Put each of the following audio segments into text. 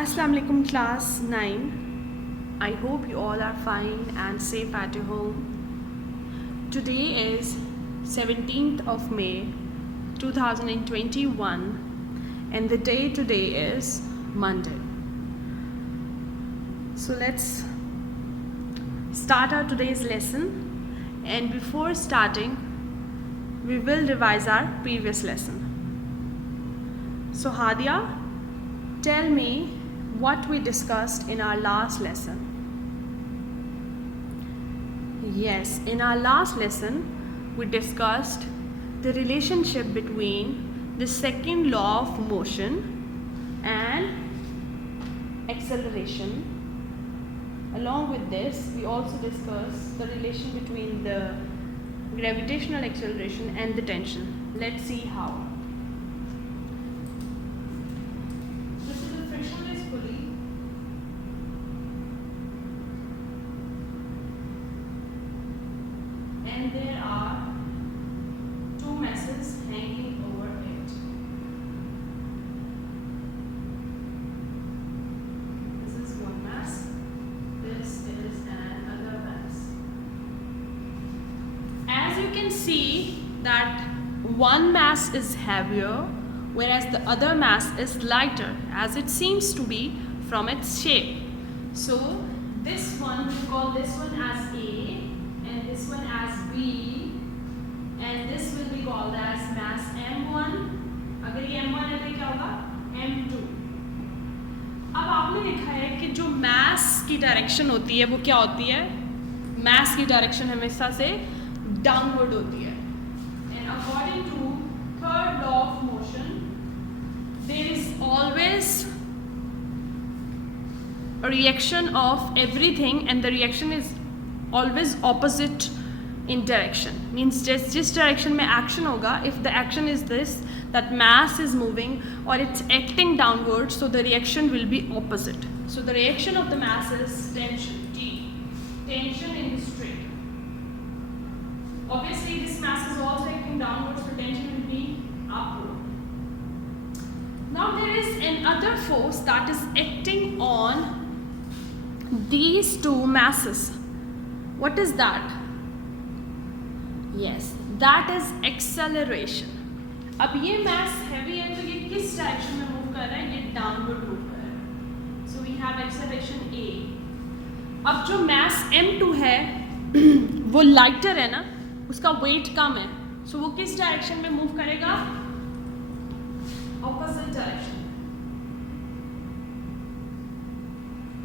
Assalamu alaikum class 9. I hope you all are fine and safe at your home. Today is 17th of May 2021 and the day today is Monday. So let's start our today's lesson, and before starting we will revise our previous lesson. So Hadia, tell me what we discussed in our last lesson. Yes, in our last lesson we discussed the relationship between the second law of motion and acceleration. Along with this, we also discussed the relation between the gravitational acceleration and the tension. Let's see how. And there are two masses hanging over it. This is one mass, this is another mass. As you can see that one mass is heavier whereas the other mass is lighter, as it seems to be from its shape. So this one, we call this one as A, and this one as B, and this will be called as mass M1. अगर ये M1 है तो क्या होगा M2. अब आपने देखा है कि जो mass की डायरेक्शन होती है वो क्या होती है? mass की डायरेक्शन हमेशा से downward होती है. And according to third law of motion, there is always a reaction of everything, and the reaction is always opposite in direction. Means जिस direction में action होगा, if the action is this, that mass is moving or it's acting downwards, so the reaction will be opposite. So the reaction of the mass is tension, T. Tension in the straight. Obviously this mass is also acting downwards, so tension will be upward. Now there is another force that is acting on these two masses. What is that? Yes, that is acceleration. अब ये mass heavy है तो ये किस direction में move कर रहा है? ये downward move कर रहा है. So we have acceleration A. अब जो mass M2 है वो lighter है ना, उसका weight कम है. So वो किस direction में move करेगा? Opposite direction.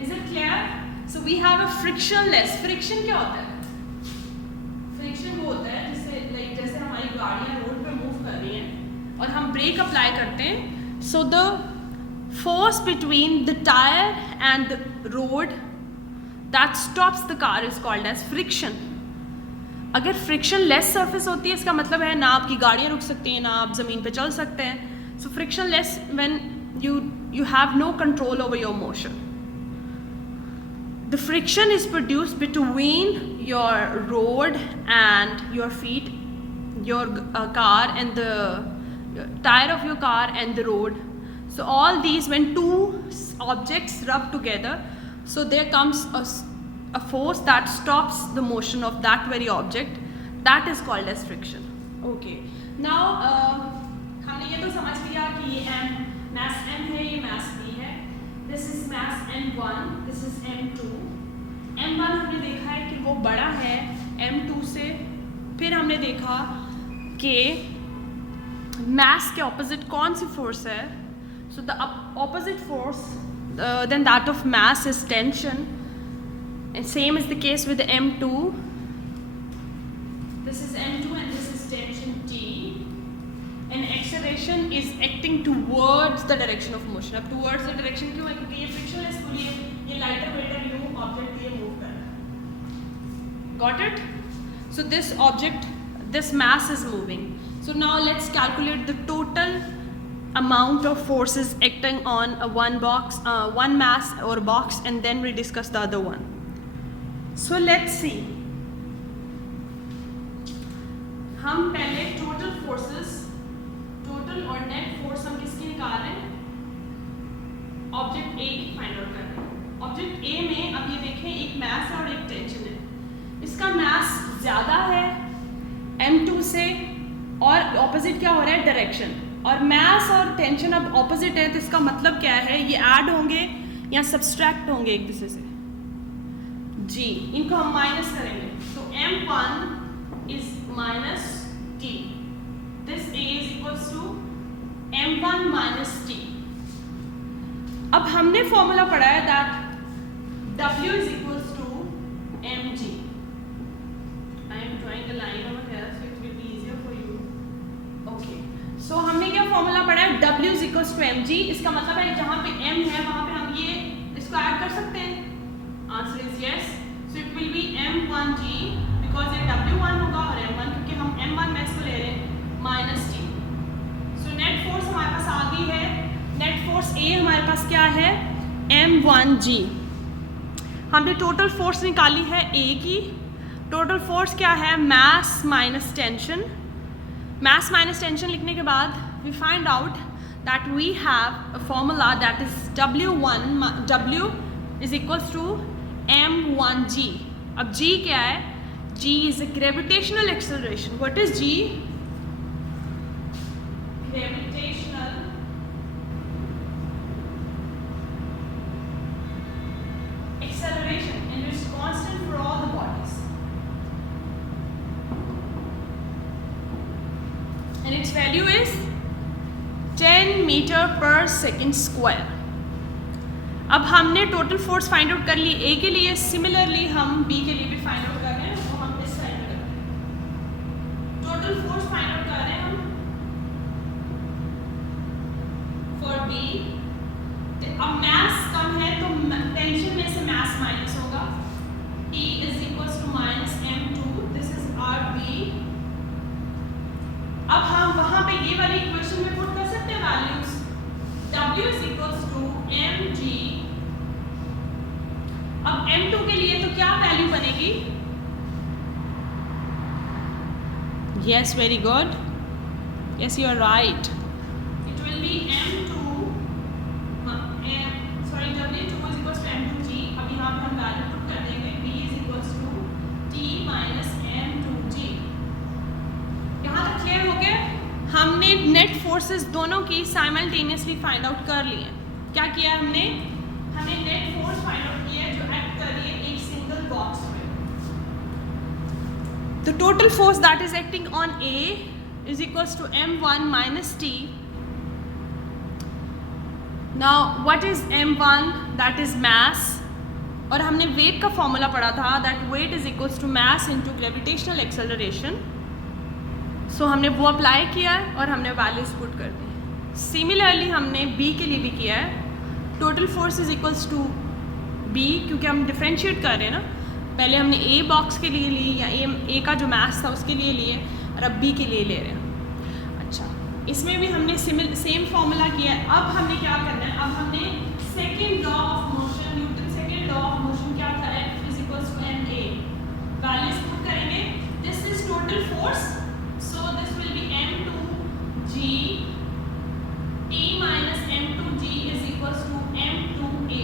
Is it clear? So we have a frictionless. Friction क्या होता है? Friction वो होता है जैसे हमारी गाड़ियाँ रोड पे मूव कर रही हैं और हम ब्रेक अप्लाई करते हैं. So the force between the tire and the road that stops the car is called as friction. अगर frictionless surface होती है, इसका मतलब है ना आपकी गाड़ियाँ रुक सकती हैं ना आप ज़मीन पे चल सकते हैं. So frictionless when you have no control over your motion. The friction is produced between your road and your feet, your car and the tire of your car and the road. So all these, when two objects rub together, so there comes a force that stops the motion of that very object. That is called as friction. Okay. Now हमने ये तो समझ लिया कि ये mass M है, ये mass B है. This is mass M1, this is M2. M1 हमने देखा है कि वो बड़ा है M2 से. फिर हमने देखा कि mass के opposite कौन सी force है. So the opposite force than that of mass is tension. And same is the case with the M2. This is M2 and this is tension T. And acceleration is acting towards the direction of motion. अब towards the direction क्यों है? क्योंकि ये frictionless पुली है, ये lighter weighter object ये move कर रहा है. Got it? So this object, this mass is moving. So now let's calculate the total amount of forces acting on one mass or box, and then we discuss the other one. So let's see. हम पहले total forces, total और net force हम किसकी निकाल रहे हैं? Object A की find out करना है। ऑब्जेक्ट ए में अब ये देखें एक मास है और एक टेंशन है, इसका मास ज़्यादा है m2 से और ऑपोजिट क्या हो रहा है डायरेक्शन, और मास और टेंशन अब ऑपोजिट है तो इसका मतलब क्या है ये ऐड होंगे या सब्सट्रैक्ट होंगे एक दूसरे से। g इनको हम माइनस करेंगे तो m1 is minus t, this a is equals to m1 minus t। अब हमने फॉर्मूला पढ़ा है that w is equals to mg। I am drawing the line over here so it will be easier for you. Okay, so हमने क्या formula पढ़ा है w is equals to mg। इसका मतलब है जहां पे m है वहां पे हम ये इसको ऐड कर सकते हैं। Answer is yes, so it will B m1g because ये w1 होगा और m1 क्योंकि हम m1 में इसको ले रहे हैं minus t। So net force हमारे पास आ गई है, नेट फोर्स A हमारे पास क्या है m1g। हमने टोटल फोर्स निकाली है A की। टोटल फोर्स क्या है mass minus tension. Mass minus tension लिखने के बाद we find out that we have a formula that is w is equals to m1g। अब g क्या है, g is a gravitational acceleration. What is g? Gravitational acceleration and it's constant for all the bodies, and its value is 10 meter per second square। अब हमने total force find out कर ली A के लिए, similarly हम B के लिए भी find out कर रहे हैं। तो हम इस साइड में करते हैं, टोटल फोर्स फाइंड आउट कर रहे हैं हम फॉर B। अब मास कम है तो टेंशन में से मास माइनस होगा, E is equals to minus m2, this is RB। अब हम वहां पे ये वाली इक्वेशन में पुट कर सकते हैं values, W is equals to mg। अब m2 के लिए तो क्या वैल्यू बनेगी? Yes, very good, yes you are right, it will be m2 w2 is equals to m2g। अब यहाँ पे हम वैल्यू पुट कर देंगे, b is equals to t minus m2g। यहाँ तक क्लियर हो गया? हमने नेट फोर्सेस दोनों की साइमल्टेनियसली फाइंड आउट कर लिए। क्या किया हमने नेट फोर्स फाइंड आउट किया जो एक्ट कर रही है एक सिंगल बॉक्स में। The total force that is acting on A is equals to m1 minus t। Now what is m1? That is mass, और हमने वेट का फॉर्मूला पढ़ा था that weight is equals to mass into gravitational acceleration। सो हमने वो apply किया है और हमने वैल्यूज पुट कर दी। सिमिलरली हमने B के लिए भी किया है, total force is equals to B, क्योंकि हम डिफ्रेंशिएट कर रहे हैं ना, पहले हमने A बॉक्स के लिए ली या A का जो मास था उसके लिए लिए और अब B के लिए ले रहे हैं। अच्छा, इसमें भी हमने सेम फॉर्मूला किया है। अब हमने क्या करना है, अब हमने second law of motion, Newton second law of motion क्या था, F is equals to ma। Values put करेंगे, this is total force, so this will be m2g, t minus m2g is equals to m2a।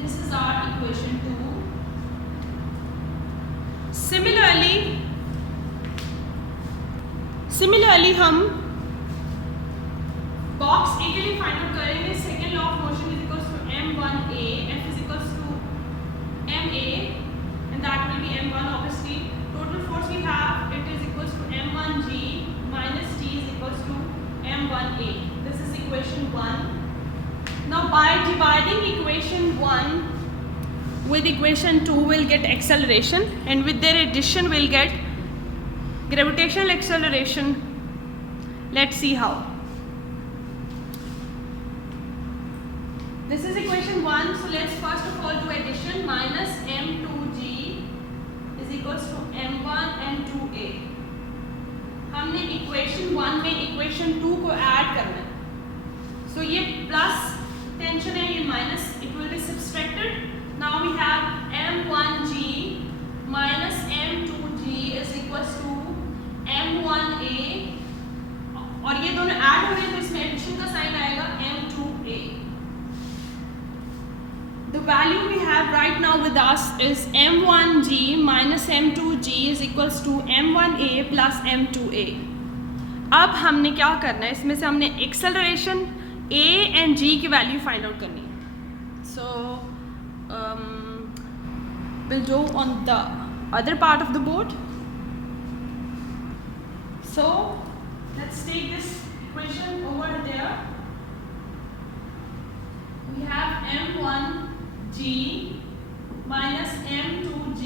This is our equation 2। Similarly हम box A के लिए find out करेंगे, second law of motion is equals to m1a, F is equals to ma and that will be m1 obviously। total force we have, it is equals to m1g minus t is equals to m1a। this is equation 1। now by dividing equation 1 with equation 2 we'll get acceleration, and with their addition we'll get gravitational acceleration। let's see how। this is equation 1, so let's first of all do addition, minus m2g is equals to m1 m2a। हमने equation 1 में equation 2 को add करना है, so ये plus tension है, ये minus, it will be subtracted। now we have m1g minus m2g is equals to m1a, और ये दोनों ऐड हो रहे हैं तो इसमें एडिशन का साइन आएगा m2a। the value we have right now with us is m1g minus m2g is equals to m1a plus m2a. अब हमने क्या करना है, इसमें से हमने एक्सेलरेशन a एंड g की वैल्यू फाइंड आउट करनी है. सो we'll do on the other part of the board. So let's take this equation over there. We have m1g minus m2g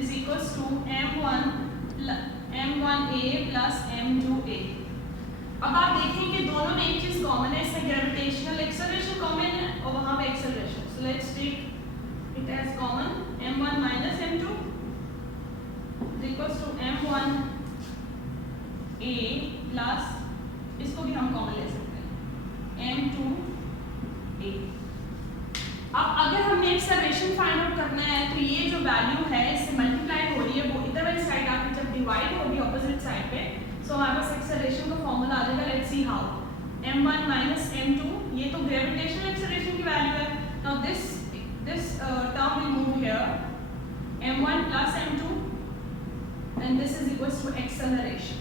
is equals to m1a plus m2a. अब आप देखें कि दोनों में एक चीज कॉमन है, इसमें ग्रेविटेशनल एक्सेलरेशन कॉमन है और वहां पे acceleration. So let's take it as common. m1 minus m2 is equals to m1a plus, इसको भी हम कॉमन ले सकते हैं, m2a. अब अगर हमने एक्सेलरेशन फाइंड आउट करना है तो ये जो वैल्यू है इससे मल्टीप्लाई हो रही है, वो इधर वाली साइड आके जब डिवाइड होगी ऑपोजिट साइड पे, सो हमारे पास एक्सेलरेशन का फॉर्मूला आ जाएगा. Let's see how. m1 minus m2, ये तो ग्रेविटेशनल एक्सेलरेशन की वैल्यू है. Now this term will move here, m1 plus m2, and this is equals to acceleration.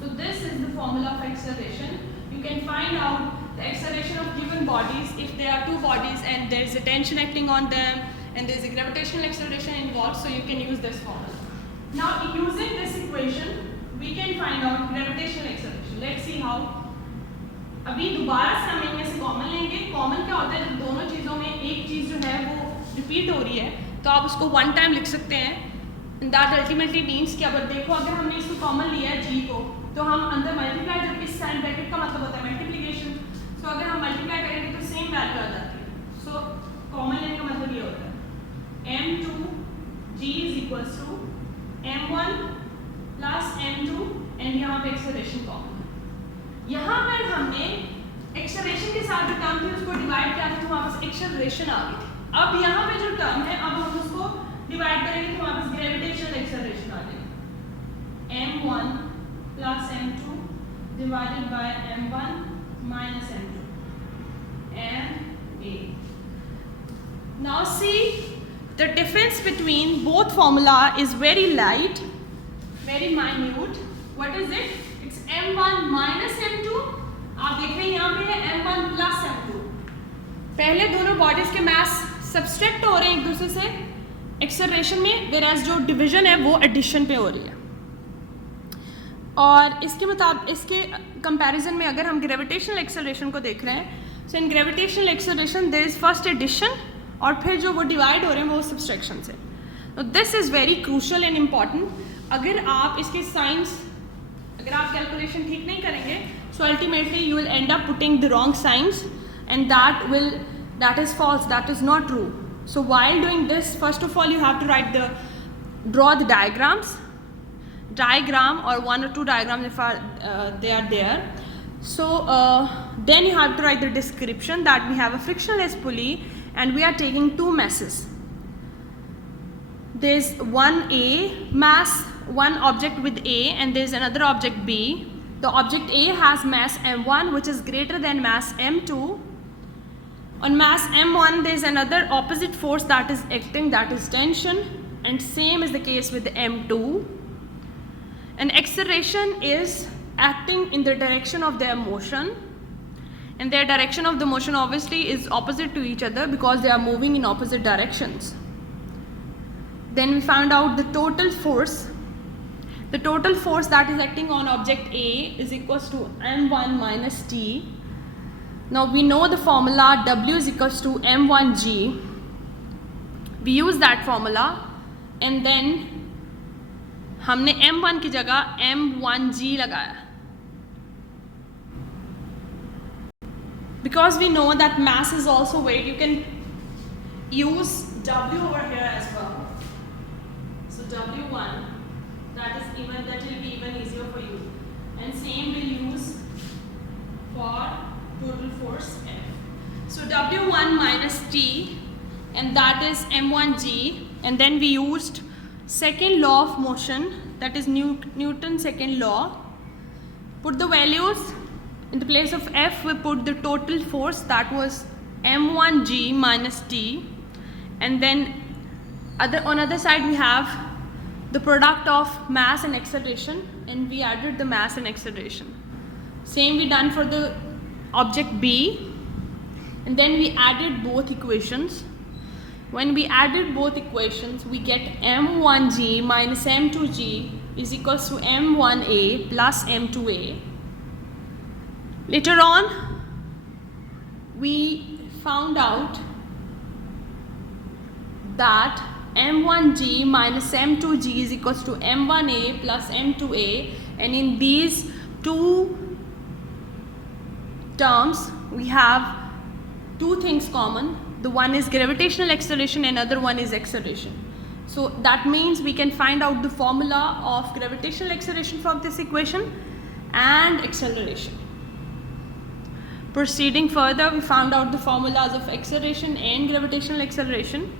So this is the formula of acceleration. You can find out the acceleration of given bodies if there are two bodies and there is a tension acting on them and there is a gravitational acceleration involved, so you can use this formula. Now using this equation we can find out gravitational acceleration. Let's see how. अभी दोबारा से हम इनमें से common लेंगे. Common क्या होता है, जब दोनों चीज़ों में एक चीज़ जो है वो रिपीट हो रही है तो आप उसको वन टाइम लिख सकते हैं. दैट अल्टीमेटली मीन्स कि अगर देखो, अगर हमने इसको कॉमन लिया है g को, तो हम अंदर मल्टीप्लाई, जब इस साइन ब्रैकेट का मतलब होता है मल्टीप्लिकेशन, सो अगर हम मल्टीप्लाई करेंगे तो सेम वैल्यू आ जाती है. सो कॉमन लेने का मतलब ये होता है m2g is equals to m1 plus m2 and यहाँ पे एक्सेलरेशन कॉमन. यहाँ पर हमने एक्सेलरेशन के साथ जो टर्म थी उसको डिवाइड किया था तो हमारे पास एक्सेलरेशन आ गई थी. अब यहाँ पे जो टर्म है, अब हम उसको डिवाइड करेंगे तो हमारे पास ग्रेविटेशनल एक्सेलरेशन आ जाएगी. m1 plus m2 divided by m1 minus m2 and a. Now see, the difference between both formula is very light, very minute. What is it? It's m1 minus m2. आप देख रहे हैं यहाँ पे है m1 plus m2. पहले दोनों bodies के मास सब्सट्रैक्ट हो रहे हैं एक दूसरे से एक्सेलरेशन में, whereas जो डिवीजन है वो एडिशन पे हो रही है. और इसके मुताबिक, इसके कंपैरिजन में अगर हम ग्रेविटेशनल एक्सेलरेशन को देख रहे हैं, so in gravitational acceleration there is first addition और फिर जो वो डिवाइड हो रहे हैं वो सब्सट्रैक्शन से. तो this is very crucial and important. अगर आप इसके साइंस, अगर आप कैलकुलेशन ठीक नहीं करेंगे, so ultimately you will and up putting the wrong science and that is false, that is not true. So while doing this, first of all you have to draw the diagram or one or two diagrams if they are there. So then you have to write the description that we have a frictionless pulley and we are taking two masses. There is one one object with A and there is another object B. The object A has mass m1 which is greater than mass m2. On mass m1 there is another opposite force that is acting, that is tension, and same is the case with the m2. And acceleration is acting in the direction of their motion, and their direction of the motion obviously is opposite to each other because they are moving in opposite directions. Then we found out the total force. The total force that is acting on object A is equals to m1 minus t. Now we know the formula W is equals to m1g. We use that formula and then हमने m1 की जगह m1g लगाया. Because we know that mass is also weight, you can use W over here as well. So W1, that will be even easier for you. And same we'll use for total force F. So W1 minus T, and that is m1g, and then we used second law of motion, that is Newton's second law. Put the values in the place of F, we put the total force, that was m1g minus t, and then on other side we have the product of mass and acceleration, and we added the mass and acceleration. Same we done for the object B, and then we added both equations. When we added both equations, we get m1g minus m2g is equals to m1a plus m2a. Later on, we found out that m1g minus m2g is equals to m1a plus m2a, and in these two terms we have two things common. The one is gravitational acceleration and other one is acceleration. So that means we can find out the formula of gravitational acceleration from this equation and acceleration. Proceeding further, we found out the formulas of acceleration and gravitational acceleration.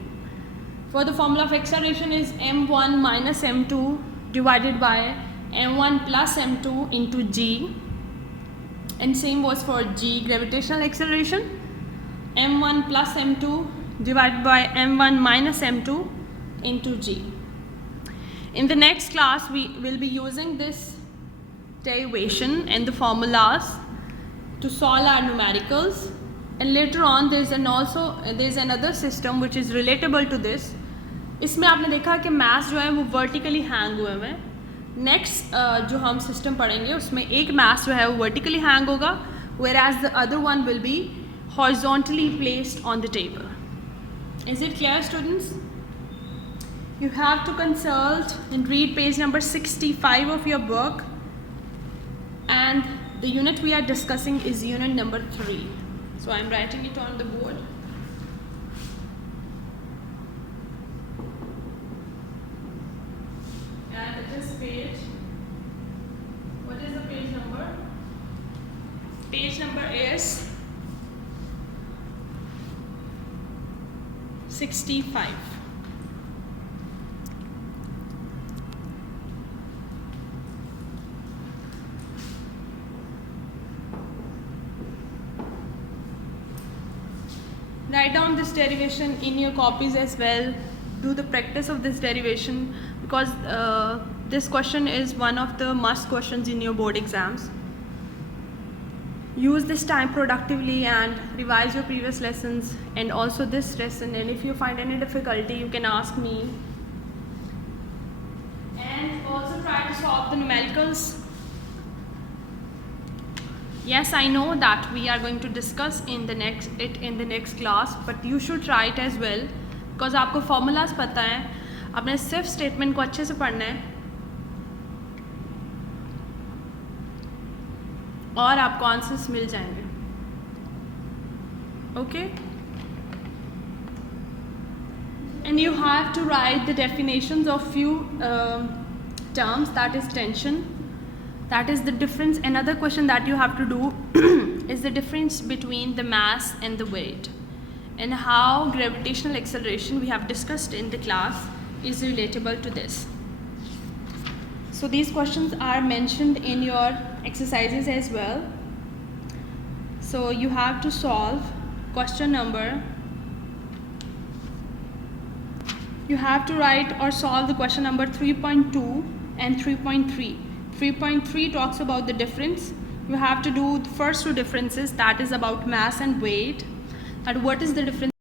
For the formula of acceleration is m1 minus m2 divided by m1 plus m2 into g, and same was for g, gravitational acceleration, m1 plus m2 divided by m1 minus m2 into g. In the next class, we will be using this derivation and the formulas to solve our numericals, and later on there's another system which is relatable to this. इसमें आपने देखा कि mass जो है वो vertically hang हुए हैं. Next जो हम system पढ़ेंगे उसमें एक mass जो है वो vertically hang होगा, whereas the other one will be horizontally placed on the table. Is it clear, students? You have to consult and read page number 65 of your book, and the unit we are discussing is unit number 3. So I am writing it on the board. And it is page, what is the page number? Page number is 65. Write down this derivation in your copies as well. Do the practice of this derivation, because this question is one of the must questions in your board exams. Use this time productively and revise your previous lessons and also this lesson, and if you find any difficulty you can ask me. And also try to solve the numericals. Yes, I know that we are going to discuss in the next class, but you should try it as well, because आपको formulas पता है, आपने सिर्फ statement को अच्छे से पढ़ना है और आपको आंसर्स मिल जाएंगे. Okay? And you have to write the definitions of few terms, that is tension. That is the difference. Another question that you have to do is the difference between the mass and the weight, and how gravitational acceleration we have discussed in the class is relatable to this. So these questions are mentioned in your exercises as well. So you have to solve question number. You have to write or solve the question number 3.2 and 3.3. 3.3 talks about the difference. You have to do the first two differences, that is about mass and weight, and what is the difference